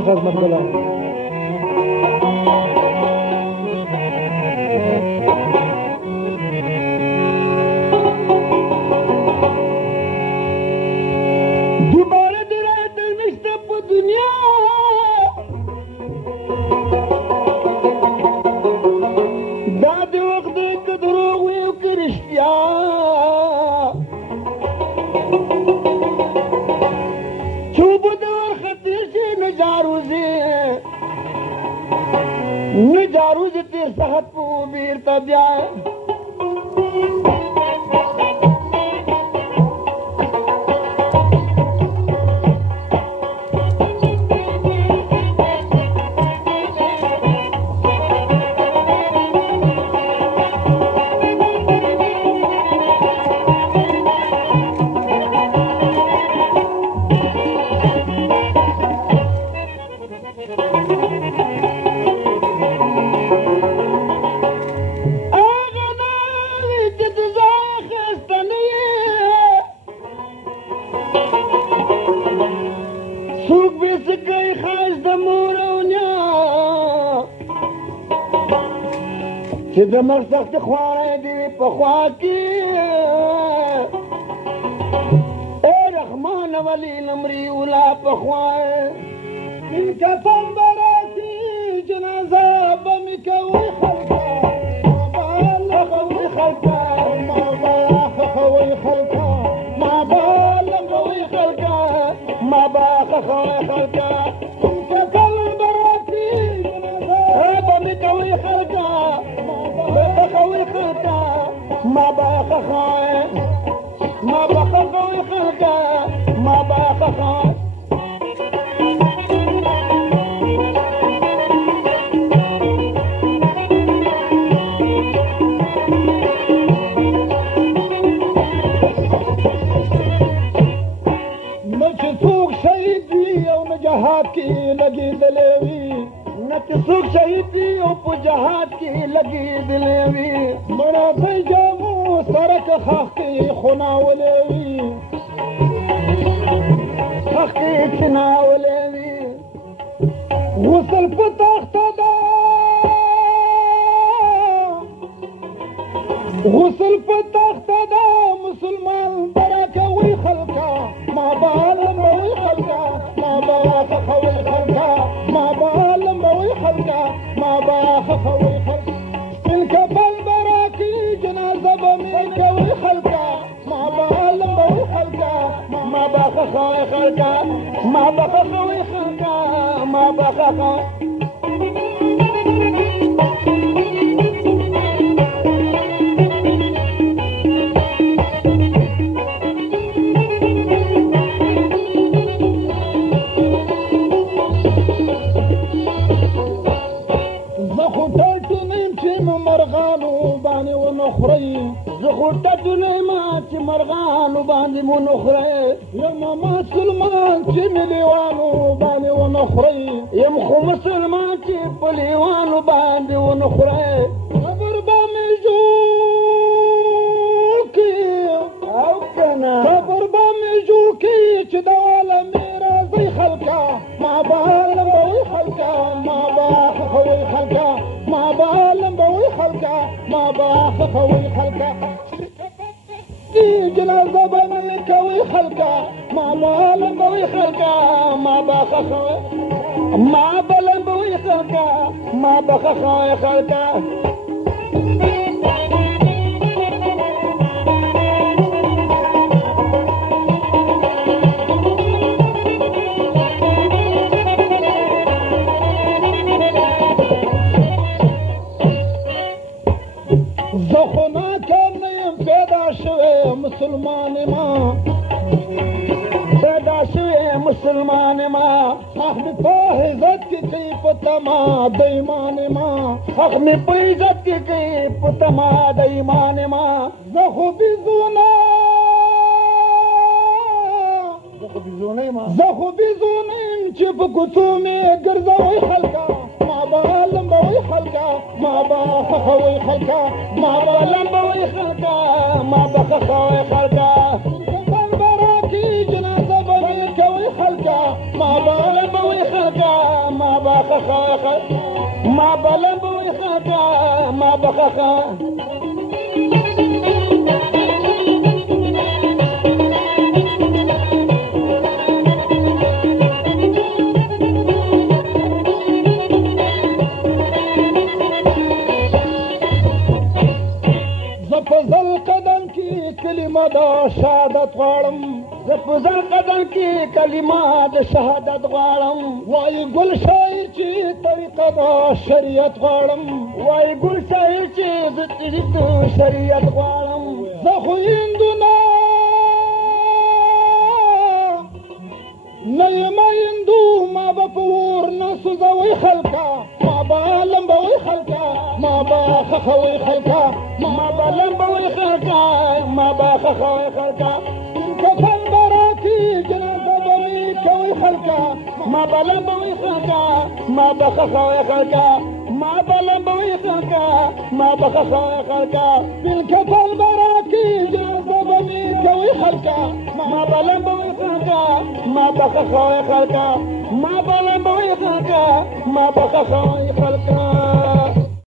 ډېر خدمت ګلان دوباره دې راتګ نشته په دنیا دا د وخت دی که دروغ وي او که رښتیا چې اوبه د ورختېر شي نه جاروزي نه جاروزي تېر سخت په بېرته بیا څوک بې څه کوي خاص د مور او نیا چې د مرګ سختې خواړی دې وي په خوا کې ای رحمانه ولي نمري ولا په خوا من کفن به راسي جنازه به مې کوي خلکه ما به لغوي خلکه ما به خخوي خلکه ما به لغوي خلکه ما به خخوي خلکه من کفن به راسي جنازه به مې کوي خلکه ما به خخوي خلکه ما به خخوي ما به خخوي خلکه ما به خخوي جهاد کی لگی دلیوی نہ څوک شهید دی او په جهاد کې لگی دلیوی مړه په جامو سرک خاخ کې خناولوي خاخ کې خناولوي غسل په تخت دا غسل په تخت دا مسلمان برکوي خلکا ما بالم وي خلکا ما باخ خوي خلکا ما بالم وي خلکا ما باخ خوي خلکا الكفل براكي جنازه بمن كوي خلكا ما بالم وي خلكا ما باخ خوي خلكا ما باخ خوي خلكا ما باخ خوي زخوتت نیما چې مرغانو باندې ونخوري یم مسلمان چې ملیوانو باندې ونخوري یم خو مسلمان چې په لیوانو باندې ونخوري خبر به مې جوړ کړي او کنه خبر به مې جوړ کړي چې د عالمي راځي خلکا ما بالم به وي خلکا ما باخ خوي خلکا ما بالم به وي خلکا ما باخ خوي خلکا جنازه بمن کوي خلکا ما بالم به وي خلکا ما باخ خوي ما بالم به وي خلکا ما باخ خوي خلکا مسلمان ما پیدا شوی مسلمان ما حق می په عزت کې کوي پتا ما د ایمان ما حق می په عزت کې کوي پتا ما د ایمان ما زه خو بيزونه چې په کوڅو مې ګرځوي خلکا ما بالم به وي خلکا ما به خوي خلکا ما بالم به وي خلکا ما به خوي خلکا ما بالم به وي خلکا بلم بوي خلقا ما بخخا زفزل قدم کی کلمه دا شهادت غواړم زفزل قدم کی کلمه دا شهادت غواړم وای ګل شاعر چې طریقه دا شریعت غواړم وای ګل شاعر چې ز طریقه شریعت غواړم زه خو هندونه نه یم هندو ما به په اور نه سوځوئ خلکه ما به لمبوئ خلکه ما به خښوئ خلکه ما به لمبوئ خلکه ما به خښوئ خلکه کفن به راکړي جنازه به مې کوئ خلکه ما به لمبوئ خلکه ما به خښوئ خلکه ما به لمبوئ خلکه ما به خښوئ خلکه بالکفن به راکړي جنازه به مې کوئ خلکه ما به لمبوئ خلکه ما بخخوي خلقا ما بلم بوي خلقا ما بخخوي خلقا